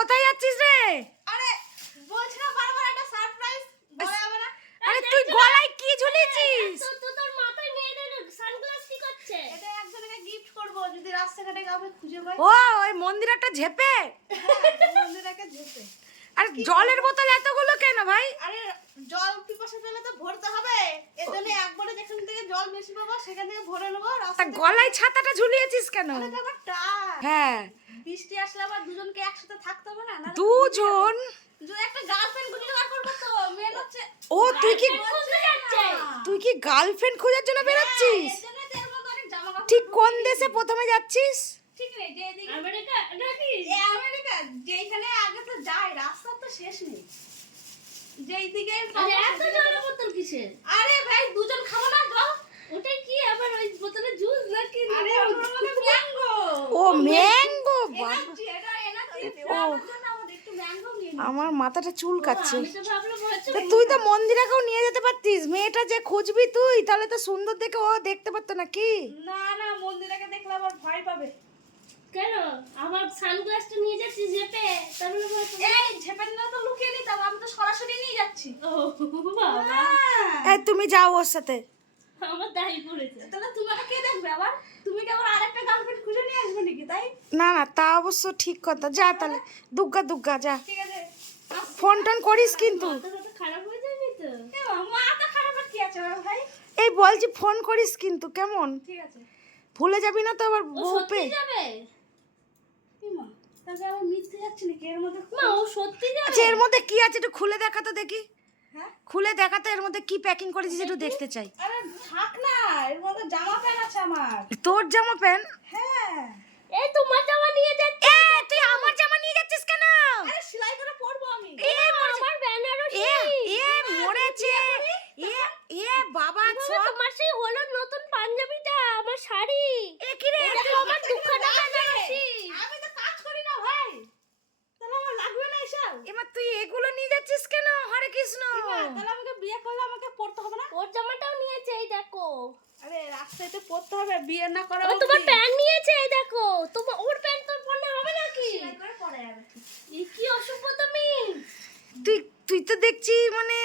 কোথায় যাচ্ছিস রে? আরে বলছি না বারবার একটা সারপ্রাইজ বলা যাবে না। আরে তুই গলায় কি ঝুলিয়েছিস? তোর মাথায় মেয়েদের সানগ্লাস কি করছে? এটা একজনকে গিফট করব যদি রাস্তাঘাটে কাউকে খুঁজে পাই। ও ওই মন্দির একটা ঝেপে। বন্ধুরাকে যেতে। আর জলের বোতল এতগুলো কেন ভাই? আরে জল পিপাসা পেলে তো ভরতে হবে। এজন্য একবারে যেখান থেকে জল বেশি পাবো সেখান থেকে ভরে নেবো। তা রাস্তা গলায় ছাতাটা ঝুলিয়েছিস কেন? হ্যাঁ বৃষ্টি আসলে আবার দুজনকে একসাথে থাকতে হবে না। নাহলে দুজন। একটা গার্লফ্রেন্ড খুঁজে বার করবো তো। মেন হচ্ছে ও তুই কি খুঁজে যাচ্ছে। তুই কি গার্লফ্রেন্ড খোঁজার জন্য বেরোচ্ছিস? এর জন্য তো এর মধ্যে অনেক জামা কাপড় ঠিক কোন দেশে প্রথমে যাচ্ছিস? ঠিক নেই যে এদিকে আমেরিকা নাকি? আমেরিকা যেখানে আগে তো যায় রাস্তা তো শেষ নেই। যেই দিকে আরে এত জল বোতল কিসের? আরে ভাই দুজন খাবো না তো। ওটা কি আবার ওই বোতলে জুস নাকি? আরে ওটা মানে ম্যাঙ্গো। ও ম্যাঙ্গো। এনার্জি এটা এনার্জি ও। আমার জন্য আমাদের একটু ম্যাঙ্গো নিয়ে নিই। আমার মাথাটা চুলকাচ্ছে। আমি তো ভাবলাম হচ্ছে তা তুই তো মন্দিরাকেও নিয়ে যেতে পারতিস। মেয়েটা যে খুঁজবি তুই তাহলে তো সুন্দর দেখে ও দেখতে পারতো না কি? না না মন্দিরাকে দেখলে আবার ভয় পাবে। কেন আমার সানগ্লাসটা নিয়ে যাচ্ছিস জেপে? তাহলে হয়তো এই ঝেপের না তো লুকিয়ে নিতাম আমি তো সরাসরি নিয়ে যাচ্ছি। ও বাবা এই তুমি যাও ওর সাথে। আমার দাড়ি পড়েছে। তাহলে তোমাকে কে দেখবে আবার? তুমি কি আবার আরেকটা গার্লফ্রেন্ড খুঁজে নিয়ে আসবে নাকি তাই? না না তা অবশ্য ঠিক কথা। যা তাহলে দুগ্গা দুগ্গা যা। ঠিক আছে। ফোন টোন করিস কিন্তু। মাথা খারাপ হয়ে যাবে তো। এ মাথা খারাপ আর কি আছে আমার ভাই? এই বলছি ফোন করিস কিন্তু কেমন? ঠিক আছে। ভুলে যাবি না তো আবার ও বউ সত্যি পেয়ে। যাবে? কি মা তাহলে আবার মিথ্যে যাচ্ছে নাকি এর মধ্যে? মা ও সত্যি যাবে? আচ্ছা এর মধ্যে কি আছে একটু খুলে দেখা তো দেখি। হ্যাঁ খুলে দেখা তো এর মধ্যে কি প্যাকিং করেছিস একটু দেখতে চাই। আরে থাক না এর মধ্যে জামা প্যান্ট আছে আমার। তোর জামা প্যান্ট? হ্যাঁ এই তোমার জামা নিয়ে যাচ্ছে। এ তুই আমার জামা নিয়ে যাচ্ছিস কেন? আরে সেলাই করে পরবো আমি। এ মরেছে। আমার বেনারসি। এ এ মরেছে। এ এ বাবা সব তোমার সেই হলো নতুন পাঞ্জাবিটা আমার শাড়ি। এ কি রে? দেখো আমার দুখানা বেনারসি। আমি তো কাজ করি না ভাই। তাহলে আমার লাগবে না এসব। এবার তুই এগুলো নিয়ে যাচ্ছিস কেন? হরে কৃষ্ণ। তাহলে আমাকে বিয়ে করলে আমাকে পড়তে হবে না? ওর জামাটাও নিয়েছে এই দেখো। আরে রাস্তায় তো পড়তে হবে বিয়ে না করা ও তোমার প্যান্ট নিয়েছে এই দেখো। তোমার ওর প্যান্ট তোর পরলে হবে নাকি? সেলাই করে পরা যাবে। এই কি অসভ্য তুমি। তুই তুই তো দেখছি মানে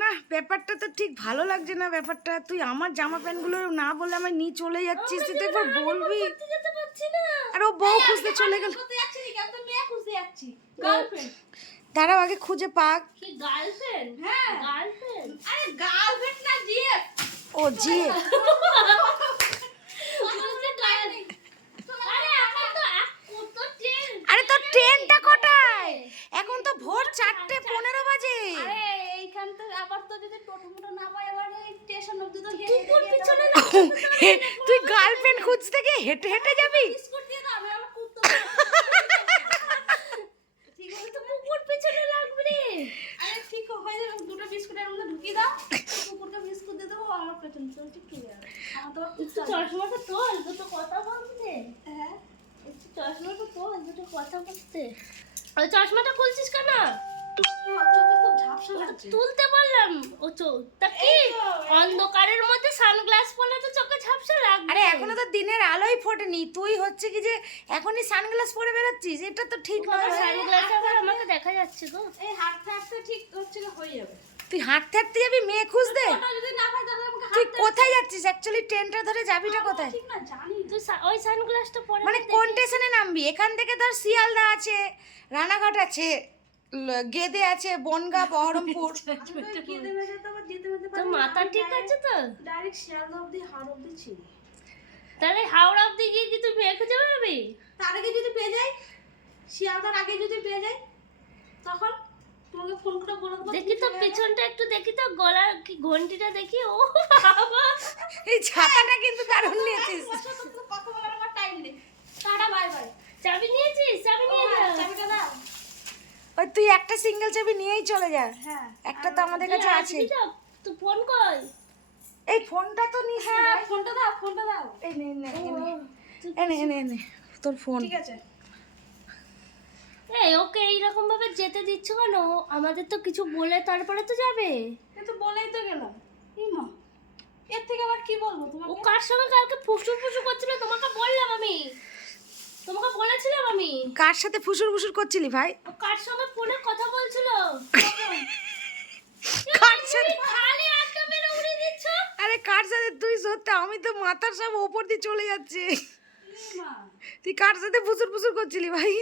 না ব্যাপারটা তো ঠিক ভালো লাগছে না ব্যাপারটা। তুই আমার জামা প্যান্টগুলো না বলে আমায় নিয়ে চলে যাচ্ছিস। তুই তো একবার বলবি। করতে যেতে পারছি না। আর ও বউ খুঁজতে চলে গেল। করতে যাচ্ছি নাকি আমি তো মেয়ে খুঁজতে যাচ্ছি। গার্লফ্রেন্ড। দাঁড়াও আগে খুঁজে পাক। কি গার্লফ্রেন্ড? হ্যাঁ। গার্লফ্রেন্ড। আরে গার্লফ্রেন্ড না জিএফ। ও জি আরে এখন তো কত ট্রেন। আরে তোর ট্রেনটা কটায়? এখন তো ভোর 4:15 বাজে। আরে এইখান থেকে আবার তো যদি টোটো মোটো না পাই আবার এই স্টেশন অবধি তো কুকুর পিছনে না। তুই গার্লফ্রেন্ড খুঁজতে গিয়ে হেঁটে হেঁটে যাবি? বিস্কুট দিয়ে দাও আমি আবার কুত্তো। ঠিক আছে তো কুকুর পিছনে লাগবে রে। আরে ঠিক হয়ে যাবে দুটো বিস্কুটের মধ্যে ঢুকিয়ে দাও। কুকুরকে বিস্কুট দিয়ে দেবো আমার পেছন পেছন ঠিক হয়ে যাবে। আমার তো আবার কুত্তো আছে। চশমাটা তোল দুটো কথা বলতে। হ্যাঁ একটু চশমাটা তোল দুটো কথা বলতে। ওই চশমাটা খুলছিস কেন? চোখে খুব ঝাপসা লাগছে। তুলতে বললাম। ও তা কি এই তো, অন্ধকারের মধ্যে সানগ্লাস পরলে তো চোখে ঝাপসা লাগবে। আরে এখনো তো দিনের আলোই ফোটেনি। তুই হচ্ছে কি যে এখনই সানগ্লাস পরে বেরোচ্ছিস? এটা তো ঠিক নয়। সানগ্লাস আবার আমাকে দেখা যাচ্ছে গো। এই হাঁটতে হাঁটতে ঠিক হচ্ছে না হয়ে যাবে। তুই হাঁটতে হাঁটতে যাবি মেয়ে খুঁজতে? ওটা যদি না পাই তাহলে আমাকে তুই হাঁটতে কোথায় যাচ্ছিস অ্যাকচুয়ালি? ট্রেনটা ধরে যাবিটা কোথায়? ঠিক না জানি তুই ওই সানগ্লাসটা পরে মানে কোন স্টেশনে নামবি? এখান থেকে ধর শিয়ালদা আছে, রানাঘাট আছে, গেদে আছে, বনগাঁ, বহরমপুর। আমি তো কেঁদে মেরে তো আবার যেতে যেতে তোর মাথা ঠিক আছে তো? ডাইরেক্ট শিয়ালদা অবধি হাওড়া অবধি ছিল। তাহলে হাওড়া অব্দি গিয়ে কি তুই মেয়ে খুঁজে পারবি? তার আগে যদি পেয়ে যাই শিয়ালদার আগে যদি পেয়ে যাই তখন তোমাকে ফোন করে বলে দেবো দেখি তো পেছনটা একটু দেখি তো গলার কি ঘন্টিটা দেখি। ও বাবা এই ছাতাটা কিন্তু দারুণ নিয়েছিস। কথা বলার আমার টাইম নেই। Tata bye bye. চাবি নিয়েছিস? চাবি নিয়ে যা। চাবিটা দাও। ওই তুই একটা সিঙ্গেল চাবি নিয়েই চলে যা। হ্যাঁ একটা তো আমাদের কাছে আছে। আসবি তো? তুই ফোন কর। এই ফোনটা তো নিস না হ্যাঁ ভাই। ফোনটা দাও ফোনটা দাও। এই নে নে ও, তুই- এনে এনে এনে তোর ফোন। ঠিক আছে এই ওকে এইরকম ভাবে যেতে দিচ্ছ কেন? আমাদের তো কিছু বলে তারপরে তো যাবে। কিন্তু বলেই তো গেলাম। এই মা এর থেকে আবার কি বলবো ও তোমাকে? কার সঙ্গে কালকে ফুসু ফুসু করছিল তোমাকে বললাম আমি। তোমাকে বলেছিলাম আমি। কার সাথে ফুসুর ফুসুর করছিলি ভাই? ও কার সঙ্গে ফোনে কথা বলছিল? কার সাথে? খালি আড্ডা মেরে উড়িয়ে দিচ্ছ। আরে কার সাথে? তুই সত্যি, আমি তো মাথার সব ওপর দিয়ে চলে যাচ্ছে। তুই কার সাথে ফুসুর ফুসুর করছিলি ভাই?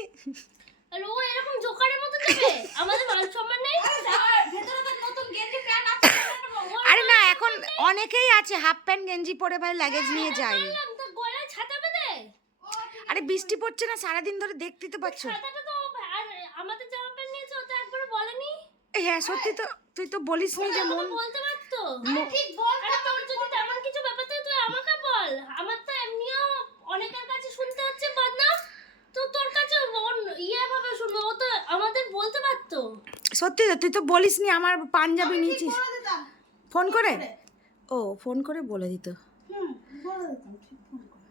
আর ও এরকম জোকারের মতো যাবে? আমাদের মান সম্মান নেই? ভেতরে তো নতুন গেঞ্জি প্যান্ট আছে। আরে না, এখন অনেকেই আছে হাফ প্যান্ট গেঞ্জি পরে ভাই লাগেজ নিয়ে যায়। বললাম তো গলায় ছাতা বেঁধে। আরে বৃষ্টি পড়ছে না সারাদিন ধরে, দেখতেই তো পাচ্ছ। ছাতাটা তো আর আমাদের জামা প্যান্ট নিয়েছে, ও তো একবার বলেনি। এই হ্যাঁ সত্যি তো, তুই তো বলিস নি যে মন। বলতে পারতো। ঠিক বল। আরে তোর যদি তেমন কিছু ব্যাপার থাকে তুই আমাকে বল। আমার তো এমনিও অনেকের কাছে শুনতে হচ্ছে বদনাম। তো তোর কাছে ইয়ে ভাবে শুনবো, ও তো আমাদের বলতে পারতো। সত্যি তো, তুই তো বলিস নি আমার পাঞ্জাবি নিয়েছিস। বলে দিতাম। ফোন করে? ও ফোন করে বলে দিত। বলে দিতাম ঠিক ফোন করে।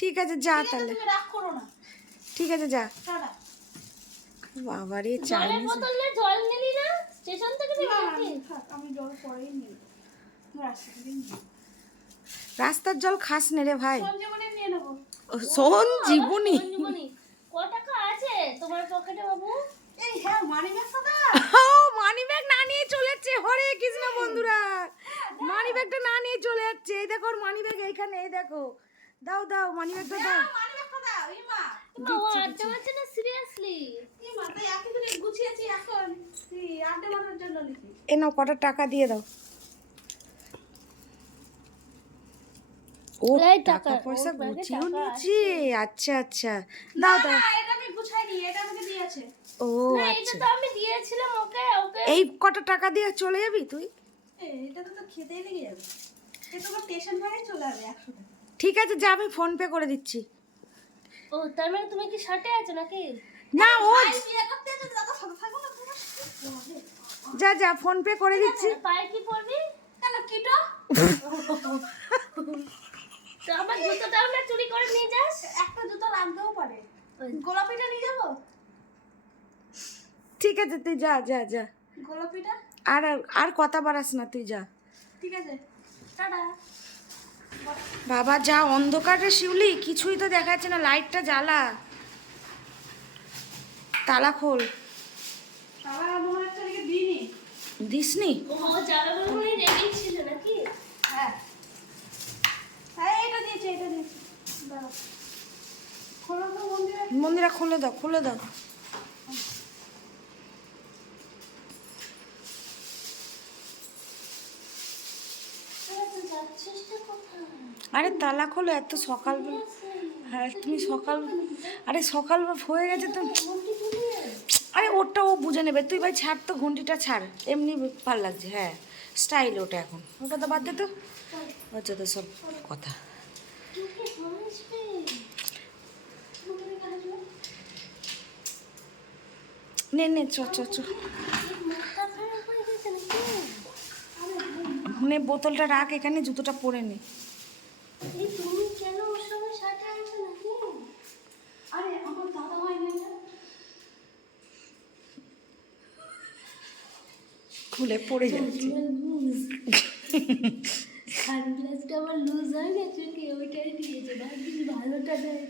ঠিক আছে যা ঠিক আছে, তাহলে। তুমি রাগ করো না। ঠিক আছে যা। টাটা। বাবারে জলের চাইনিজ। বোতলে জল নিলি না স্টেশন থেকে নিয়ে না, নাকি? থাক, আমি জল পরেই নিই। রাস্তা থেকে নিই। রাস্তার জল খাস নে রে ভাই। সঞ্জীবনী নিয়ে নেবো। ও, শোন জীবনী। সঞ্জীবনী। ক টাকা আছে তোমার পকেটে বাবু? এই হ্যাঁ, মানি ব্যাগটা দাও। ও মানি ব্যাগ না নিয়ে চলে যাচ্ছে। হরে কৃষ্ণ বন্ধুরা, মানি ব্যাগটা না নিয়ে চলে যাচ্ছে। এই দেখো মানি ব্যাগ এইখানে, এই দেখো। দাও দাও মানি ব্যাগটা দাও। মানি ব্যাগটা দাও, ইমা। বাবা আড্ডা মারছে না সিরিয়াসলি? ইমা, তাই এতদিনে গুছিয়েছি এখন। তুই আড্ডা মারার জন্য লিখি। এ নাও কটা টাকা দিয়ে দাও। ও এই টাকা টাকা, পয়সা ওর ব্যাগে গুছিয়েও টাকা নিয়েছি। আচ্ছা আচ্ছা দাও দাও। না, এটা আমি গুছাইনি, এটা আমাকে দিয়েছে। ও না এটা আচ্ছা, তো আমি দিয়েছিলাম ওকে। ওকে এই কটা টাকা দিয়ে চলে যাবি তুই? এটা তো খেতেই লেগে যাবে। এ তোমার স্টেশন ভাড়াই চলে যাবে 100 টাকা। ঠিক আছে যা, আমি ফোন পে করে দিচ্ছি। ও তার মানে তুমি কি শার্টে আছো নাকি? না ও ভাই বিয়ে করতে এসে দাদা সাথে থাকো না তুমি। যা যা ফোন পে করে দিচ্ছি। পায়ে কি পরবি? কেন কিটো? তো আমার জুতোটাও না চুরি করে নিয়ে যাস? একটা জুতো লাগতেও পারে। গোলাপিটা নিয়ে যাবো? ঠিক আছে তুই যা যা যা। গোলাপিটা? আর আর কথা বাড়াস না, তুই যা। ঠিক আছে, টাটা। বাবা যা অন্ধকারে শিউলি, কিছুই তো দেখা যাচ্ছে না। লাইটটা জ্বালা, তালা খোল। তারা মনে হচ্ছে লিখে দিইনি। দিসনি? ও যাবে বলে রেডি ছিল নাকি? হ্যাঁ হ্যাঁ, এটা দিয়েছে, এটা দিয়েছে। দাঁড়াও, খোলো তো মন্দিরে। মন্দিরা খুলে দাও, খুলে দাও। তুই যাচ্ছিস তো কোথায়? আরে তালা খোলো, এত সকাল। হ্যাঁ তুমি সকাল, আরে সকাল হয়ে গেছে তো। ঘন্টি তুলিয়ে আরে ওটা ও বুঝে নেবে, তুই ভাই ছাড় তো, ঘন্টিটা ছাড়, এমনি ভালো লাগছে। হ্যাঁ স্টাইল ওটা, এখন ও কথা বাদ দে তো, হচ্ছে তো সব কথা। তোকে হাসবে। নে নে চ চ চ, মাথা খারাপ হয়ে গেছে নাকি? নে বোতলটা রাখ এখানে, জুতোটা পরে নে। এই তুমি কেন ওর সঙ্গে শার্টে আছো নাকি? আরে আমার দাদা হয় না। খুলে পড়ে যাচ্ছে। সানগ্লাসটা আমার লুজ হয়ে গেছে কি ওইটাই দিয়েছে, বাকি ভালোটা দেয়।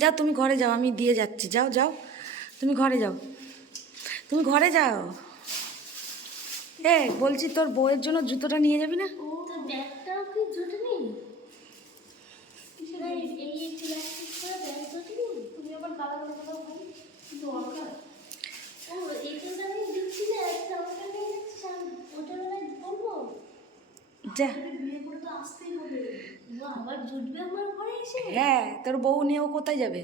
যাও তুমি ঘরে যাও, আমি দিয়ে যাচ্ছি। যাও যাও, তুমি ঘরে যাও, তুমি ঘরে যাও। এ বলছি তোর বউয়ের জন্য জুতোটা নিয়ে যাবি না? তোর ব্যাগটাও কি জুটনি? না এই প্লাস্টিক করে ব্যাগ জুটনি? তুমি আবার গালা গালা কথা বলো। দরকার। ও এইটা আমি দিচ্ছি না, একটা ওটা নিয়ে যাচ্ছি, ওটা বেলায় বলবো। যা। বিয়ে করে তো আসতেই হবে। ও আবার জুটবে আমার ঘরে এসে? হ্যাঁ তোর বউ নিয়ে ও কোথায় যাবে?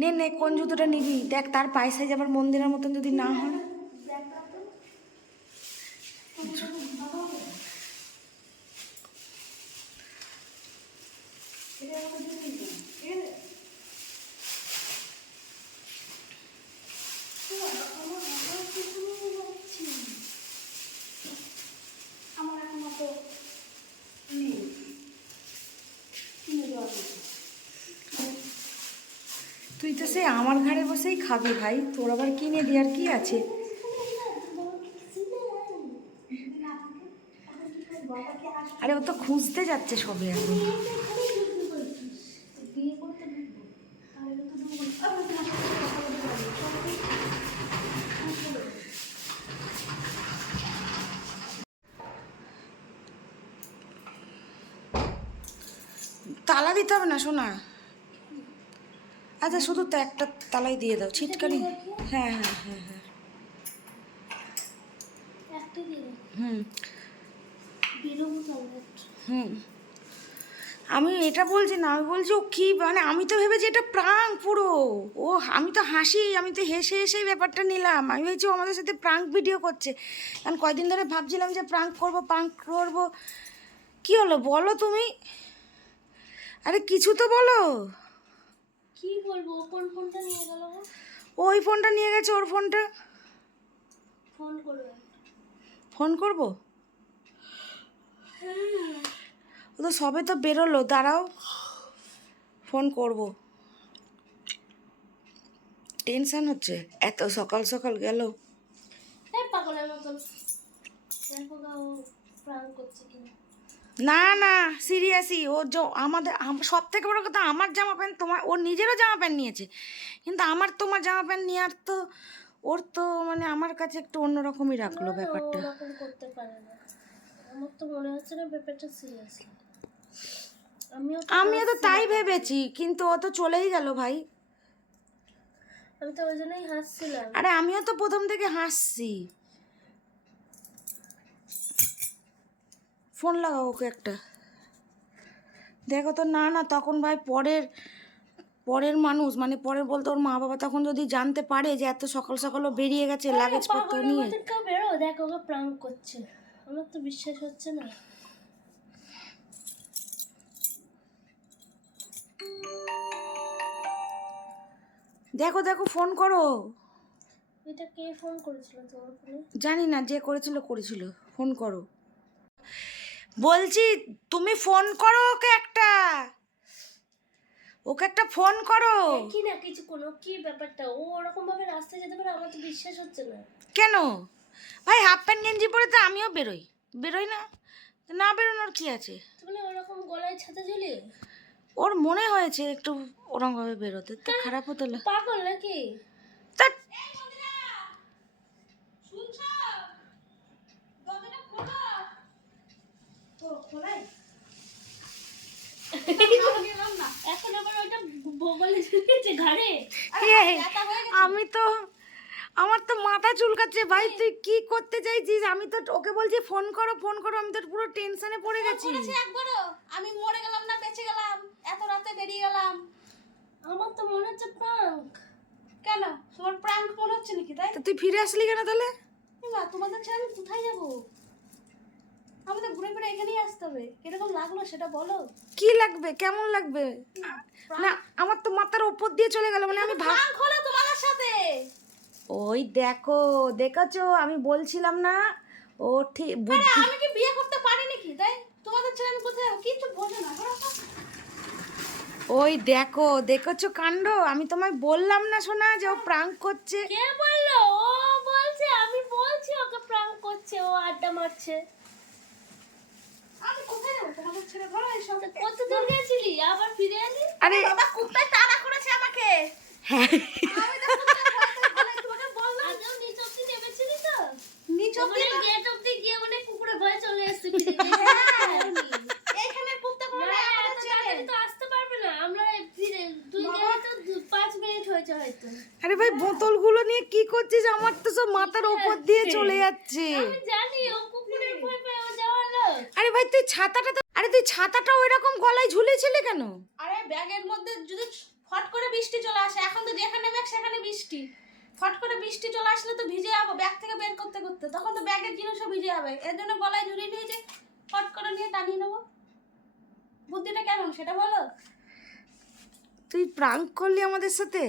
নে নে, কোন জুতোটা নিবি দেখ, তার পায়ে সাইজ আবার মন্দিরের মতন যদি না হয়। আমার এখন অত নেই। কিনে দেওয়া হয়েছে। তুই তো সেই আমার ঘরে বসেই খাবি ভাই, তোর আবার কিনে দেওয়ার কি আছে? খুঁজতে যাচ্ছে সবে এখন। বিয়ে করতে ঢুকবো তাহলে তো ঢুকবো না। তোমার সাথে কথা বলতে পারি। তালা দিতে হবে না শোনা। আচ্ছা শুধু তো একটা তালাই দিয়ে দাও, ছিটকানি। হ্যাঁ হ্যাঁ হ্যাঁ হ্যাঁ একটা দিয়ে দাও। হুম বেরোবো তাহলে। হুম। আমি এটা বলছি না, আমি বলছি ও কি মানে আমি তো ভেবেছি এটা প্রাঙ্ক পুরো। ও আমি তো হাসি, আমি তো হেসে হেসেই ব্যাপারটা নিলাম। আমি ভেবেছি ও আমাদের সাথে প্রাঙ্ক ভিডিও করছে, কারণ কয়দিন ধরে ভাবছিলাম যে প্রাঙ্ক করবো। কি হলো বলো তুমি? আরে কিছু তো বলো। কি বলবো, ও কোন ফোনটা নিয়ে গেল গো? ওই ফোনটা নিয়ে গেছে, ওর ফোনটা। ফোন করবে। ফোন করবো? ও তো সবে তো বেরোলো, দাঁড়াও ফোন করব। টেনশন হচ্ছে, এত সকাল সকাল গেল। এই পাগলের মতন দেখো গা ও প্রাঙ্ক করছে কিনা। না না সিরিয়াসই, ও আমাদের সব থেকে বড় কথা, আমার জামা প্যান্ট তোমার, ওর নিজেরও জামা প্যান্ট নিয়েছে, কিন্তু আমার তোমার জামা প্যান্ট নেওয়ার তো ওর তো মানে আমার কাছে একটু অন্যরকমই রাখলো ব্যাপারটা। ওরকম করতে পারে না, আমার তো মনে হচ্ছে না ব্যাপারটা সিরিয়াস। আমিও তো তাই ভেবেছি, কিন্তু ও তো চলেই গেল ভাই। আমি তো ওই জন্যই হাসছিলাম। আরে আমিও তো প্রথম থেকে হাসছি। ফোন লাগাও ওকে একটা, দেখো তো। না না তখন ভাই পরের মানুষ, মানে পরের বলতে ওর মা বাবা তখন যদি জানতে পারে যে এত সকাল সকালও বেরিয়ে গেছে লাগেজপত্র নিয়ে। বেরো দেখো ওকে প্রাঙ্ক করছে, আমার তো বিশ্বাস হচ্ছে না। দেখো দেখো ফোন করো। এটা কে ফোন করেছিল তোমার ফোনে? জানি না, যে করেছিল ফোন করো বলছি। তুমি ফোন করো ওকে একটা ফোন করো। কি না কিছু কোনো কি ব্যাপারটা, ও ওরকম ভাবে রাস্তায় যেতে পারে, আমার তো বিশ্বাস হচ্ছে না। কেন ভাই, হাফ প্যান্ট গেঞ্জি পরে তো আমিও বেরোই না, তো না বেরোনোর কি আছে? তুমি ওরকম গলায় ছাতা ঝুলিয়ে? ওর মনে হয়েছে একটু ওরকম ভাবে বেরোতে, তো খারাপ হতো না। পাগল নাকি? ধ্যাৎ। এখন আবার ওইটা বগলে ঝুলিয়েছে ঘাড়ে। আমি তো আমার তো মাথা চুলকাচ্ছে ভাই, তুই কি করতে চাইছিস? আমি তো ওকে বলছি ফোন করো, আমি তো পুরো টেনশনে পড়ে গেছি। একবারও আমি মরে গেলাম না বেঁচে গেলাম, এত রাতে বেরিয়ে গেলাম। আমার তো মনে হচ্ছে প্রাঙ্ক। কেন তোমার প্রাঙ্ক মনে হচ্ছে নাকি? তাই তো তুই ফিরে আসলি কেন তাহলে? না, তোমাদের ছেড়ে আমি কোথায় যাবো? আমি তো ঘুরে ফিরে এখানেই আসতে হবে। কিরকম লাগলো সেটা বলো। কি লাগবে, কেমন লাগবে? না আমার তো মাথার উপর দিয়ে চলে গেল, মানে আমি প্রাঙ্ক হলো তোমাদের সাথে। ওই দেখেছো আমি বলছিলাম না, ও ঠিক আরে আমি কি বিয়ে করতে পারি নাকি? তাই তোমাদের ছেড়ে আমি কোথায় যাবো? কিছু বোঝো না। ওই দেখেছো কাণ্ড। আমি তোমায় বললাম না শোনা যে ও প্রাঙ্ক করছে। কে বললো? ও বলছে, আমি বলছি ওকে প্রাঙ্ক করছে, ও আড্ডা মারছে। আমি কোথায় যাবো তোমাদের ছেড়ে? ধরো এই সব কত দূর গেছিলি আবার ফিরে এলি? আরে বাবা কুত্তায় তাড়া করেছে আমাকে। হ্যাঁ আমি তো কুত্তার ভয়ে বলে তোমাকে বললাম। আজও নিচ অব্দি নেমেছিলি তো? নিচ অব্দি ওখানে গেট অব্দি গিয়ে মানে কুকুরের ভয়ে চলে এসেছি ফিরে গিয়ে। এইখানে কুত্তা করে না, আমাদের এত ছেড়ে। তাড়াতাড়ি তো আসতে পারবে না। আমরা ফিরে তুই গেলে তো 5 মিনিট হয়েছে হয়তো। আরে ভাই বোতলগুলো নিয়ে কি করছিস? আমার তো সব মাথার উপর দিয়ে চলে যাচ্ছে। আমি জানি ও কুকুরের ভয় পেয়ে ও যাওয়ার লোক। আরে ভাই তুই ছাতাটা ওই রকম গলায় ঝুলিয়েছিলি কেন? আরে ব্যাগের মধ্যে যদি ফট করে বৃষ্টি চলে আসে, এখন তো যেখানে ব্যাগ সেখানে বৃষ্টি, ফট করে বৃষ্টি চলে আসলে তো ভিজে যাবো ব্যাগ থেকে বের করতে করতে, তখন তো ব্যাগের জিনিসও ভিজে যাবে। এর জন্য গলায় ঝুলিয়ে নিয়েছে, ফট করে নিয়ে টানিয়ে নেবো। বুদ্ধিটা কেমন সেটা বলো। তুই প্রাঙ্ক করলি আমাদের সাথে?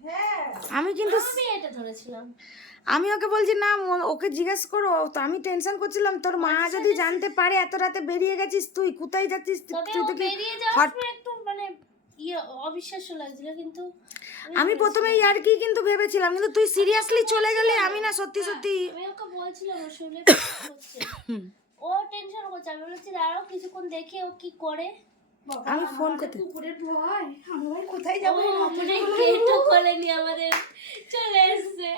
হ্যাঁ আমি কিন্তু আমি এটা ধরেছিলাম। আমি ওকে বলছি না ওকে জিজ্ঞেস করো, তো আমি টেনশন করছিলাম তোর মা যদি জানতে পারে এত রাতে বেরিয়ে গেছিস, তুই কোথায় যাচ্ছিস? তবে তুই ও তো কি বেরিয়ে যাওয়ার হট- সময় একটু মানে অবিশ্বাস্য লাগছিল, কিন্তু আমি প্রথমে আর কি কিন্তু ভেবেছিলাম, কিন্তু তুই সিরিয়াসলি চলে গেলে আমি না সত্যি আমি ওকে বলছিলাম ও শুনলে হচ্ছে। ও ও টেনশন করছে, আমি বলেছি দাঁড়াও কিছুক্ষণ দেখি ও কি করে। আমি ফোন করতে কুকুরের ভয় আমরা কোথায় যাবো? গেটও খোলেনি আমাদের, চলে এসছে।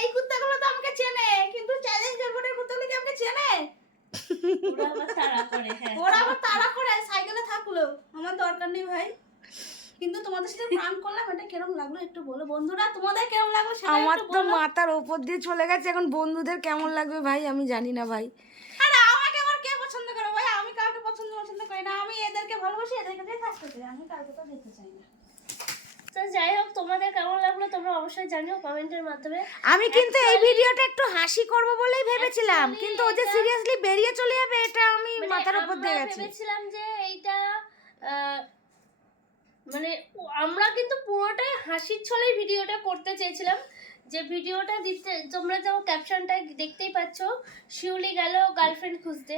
এই কুত্তাগুলো তো আমাকে চেনে, কিন্তু চ্যালেঞ্জের বোর্ডের কুত্তাগুলো কি আমাকে চেনে? ওরা আবার তাড়া করে। হ্যাঁ, ওরা আবার তাড়া করে সাইকেলে থাকলো, আমার দরকার নেই ভাই। কিন্তু তোমাদের সাথে প্রাঙ্ক করলাম, এটা কেমন লাগলো একটু বলো বন্ধুরা, তোমাদের কেমন লাগলো সেটা আমার একটু তো বলো। মাথার ওপর দিয়ে চলে গেছে, এখন বন্ধুদের কেমন লাগবে ভাই আমি জানি না ভাই। আরে আমাকে আবার কে পছন্দ করে ভাই? আমি কাউকে পছন্দ করি না, আমি এদেরকে ভালোবাসি, এদের কাছেই থাকতে চাই, আমি কাউকে তো দেখতে চাই না। তো যাই হোক, তোমাদের কেমন লাগলো তোমরা অবশ্যই জানিও কমেন্টের মাধ্যমে। আমি কিন্তু এই ভিডিওটা একটু হাসি করব বলেই ভেবেছিলাম, Actually কিন্তু ও যে এটা- সিরিয়াসলি বেরিয়ে চলে যাবে এটা আমি মানে মাথার উপর আমরা দিয়ে গেছি। ভেবেছিলাম যে এইটা মানে আমরা কিন্তু পুরোটাই হাসির ছলেই ভিডিওটা করতে চেয়েছিলাম। যে ভিডিওটা দিতে তোমরা যেমন ক্যাপশনটা দেখতেই পাচ্ছ, শিউলি গেল গার্লফ্রেন্ড খুঁজতে,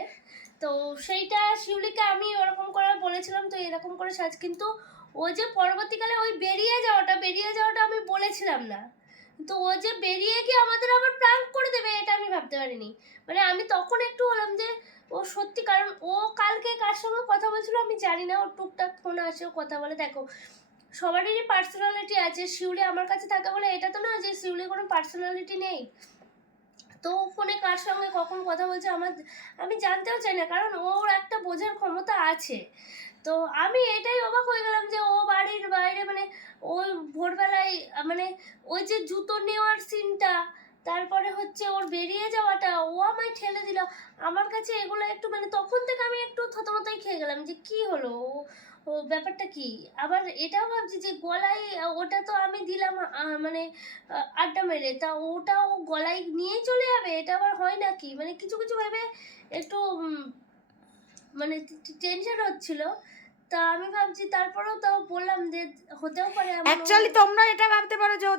তো সেইটা শিউলিকে আমি ওরকম করে বলেছিলাম তো এরকম করে সাজ, কিন্তু ও যে পরবর্তীকালে ওই বেরিয়ে যাওয়াটা আমি বলেছিলাম না, তো ও যে বেরিয়ে গিয়ে আমাদের আবার প্রাঙ্ক করে দেবে এটা আমি ভাবতে পারিনি। মানে আমি তখন একটু হলাম যে ও সত্যি, কারণ ও কালকে কার সঙ্গে কথা বলছিল আমি জানি না, ওর টুকটাক ফোন আসে ও কথা বলে। দেখো সবারই পার্সোনালিটি আছে, শিউলি আমার কাছে থাকে বলে এটা তো না যে শিউলি কোনো পার্সোনালিটি নেই। তো ফোনে কার সঙ্গে কখন কথা বলছে আমি জানতেও চাই না, কারণ ওর একটা বোঝার ক্ষমতা আছে। তো আমি এটাই অবাক হয়ে গেলাম যে ও বাড়ির বাইরে মানে ওই ভোরবেলায় মানে ওই যে জুতো নেওয়ার সিনটা, তারপরে হচ্ছে ওর বেরিয়ে যাওয়াটা, ও আমায় ঠেলে দিল। আমার কাছে এগুলো একটু মানে তখন থেকে আমি একটু থতমতাই খেয়ে গেলাম যে কি হলো, ও ব্যাপারটা কি। আবার এটাও ভাবছি যে গলায় ওটা তো আমি দিলাম মানে আড্ডা মেরে, তা ওটাও গলায় নিয়েই চলে যাবে, এটা আবার হয় নাকি, মানে কিছু কিছু ভেবে একটু মানে টেনশন হচ্ছিল। তা আমি ভাবছি, তারপরেও তাও বললাম যে হতেও পারে অ্যাকচুয়ালি তোমরা এটা ভাবতে পারো যে ও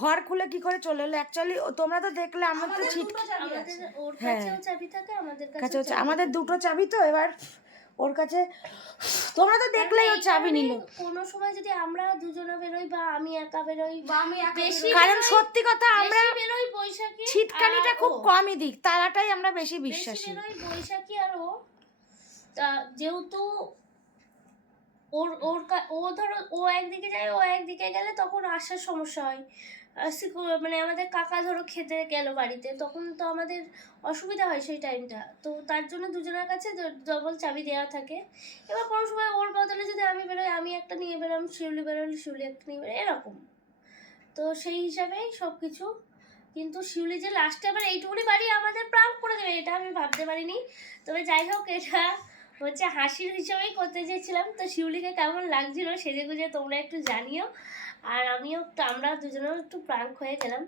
ঘর খুলে কি করে চলে এলো, অ্যাকচুয়ালি তোমরা তো দেখলে আমার তো ছিট আমাদের ওর হ্যাঁ। কাছেও চাবি থাকে, আমাদের কাছে কাছেও হচ্ছে চাবি আমাদের থাকে। দুটো চাবি, তো এবার ওর কাছে তোমরা তো দেখলেই ও এই চাবি কারণে নিল। কোনো সময় যদি আমরা দুজনে বেরোই বা আমি একা বেরোই, বা আমি একা বেশি কারণ সত্যি কথা আমরা বেশি বেরোই বৈশাখী, ছিটকানিটা আর খুব ও। কমই দিক, তারাটাই আমরা বেশি বেশি বিশ্বাসী। বেরোই বৈশাখী আর ও। তা যেহেতু ও ধরো ও একদিকে যায়, ও একদিকে গেলে তখন আসার সমস্যা হয়। মানে আমাদের কাকা ধরো খেতে গেল বাড়িতে, তখন তো আমাদের অসুবিধা হয় সেই টাইমটা, তো তার জন্য দুজনের কাছে ডবল চাবি দেওয়া থাকে। এবার কোনো সময় ওর বদলে যদি আমি বেরোই, আমি একটা নিয়ে বেরোলাম, শিউলি বেরোলে শিউলি একটা নিয়ে বেরোয়, এরকম। তো সেই হিসাবেই সব কিছু। কিন্তু শিউলি যে লাস্টে আবার এইটুকুনি বাড়ি আমাদের প্রাঙ্ক করে দেবে এটা আমি ভাবতে পারিনি। তবে যাই হোক, এটা হচ্ছে হাসির হিসেবেই করতে চেয়েছিলাম। তো শিউলিকে কেমন লাগছিল সেজে গুজে তোমরা একটু জানিও। আর আমরা দুজনেও একটু প্রাঙ্ক হয়ে গেলাম।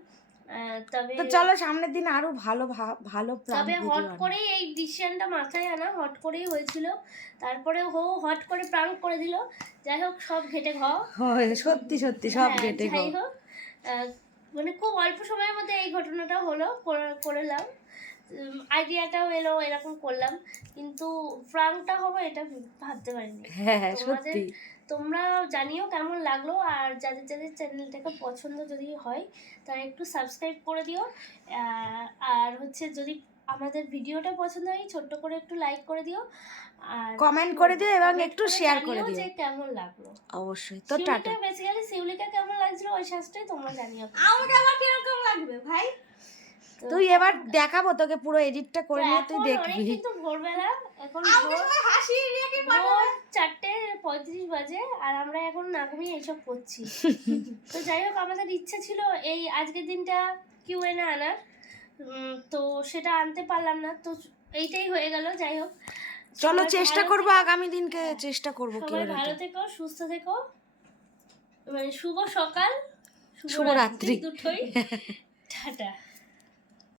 তবে তো চলো সামনের দিন আরো ভালো ভালো prank তবে video হট আনবো। করেই এই ডিসিশনটা মাথায় আনা, হট করেই হয়েছিল। তারপরে হট করে প্রাঙ্ক করে দিল। যাই হোক, সব ঘেটে হয়, সত্যি সত্যি সব হ্যাঁ, কেটে যাই হোক, মানে খুব অল্প সময়ের মধ্যে এই ঘটনাটা হলো, করলাম, আইডিয়াটাও এলো, এরকম করলাম, কিন্তু প্রাঙ্কটা হবে এটা ভাবতে পারিনি। হ্যাঁ হ্যাঁ তোমাদের সত্যি। তোমরা জানিও কেমন লাগলো, আর যাদের যাদের চ্যানেলটাকে পছন্দ যদি হয় তারা একটু সাবস্ক্রাইব করে দিও। আর হচ্ছে যদি আমাদের ভিডিওটা পছন্দ হয় ছোট্ট করে একটু লাইক করে দিও, আর কমেন্ট করে দিও এবং comment একটু শেয়ার করে জানিও দিও যে কেমন লাগলো। অবশ্যই। তো টাটা। বেসিক্যালি শিউলিকা কেমন লাগছিল ওই সাজটাই তোমরা জানিও। আমাকে আবার কিরকম লাগবে ভাই? তো তুই এবার দেখাবো তোকে পুরো এডিটটা করে নিয়ে তুই এখন দেখবি। অনেক কিন্তু ভোরবেলা, এখন আমাকে সবাই হাসি নিয়ে কি ভোর 4:35 বাজে, আর আমরা এখন না ঘুমিয়ে এইসব করছি। তো যাই হোক, আমাদের ইচ্ছা ছিল এই আজকের দিনটা কিউএন আনার, তো সেটা আনতে পারলাম না, তো এইটাই হয়ে গেল। যাই হোক, চলো সবাই চেষ্টা ভালো করবো, থেকো। আগামী দিনকে চেষ্টা করবো কি সবাই ভালো থেকো, সুস্থ থেকো, মানে শুভ সকাল, শুভরাত্রি। দুটোই। টাটা।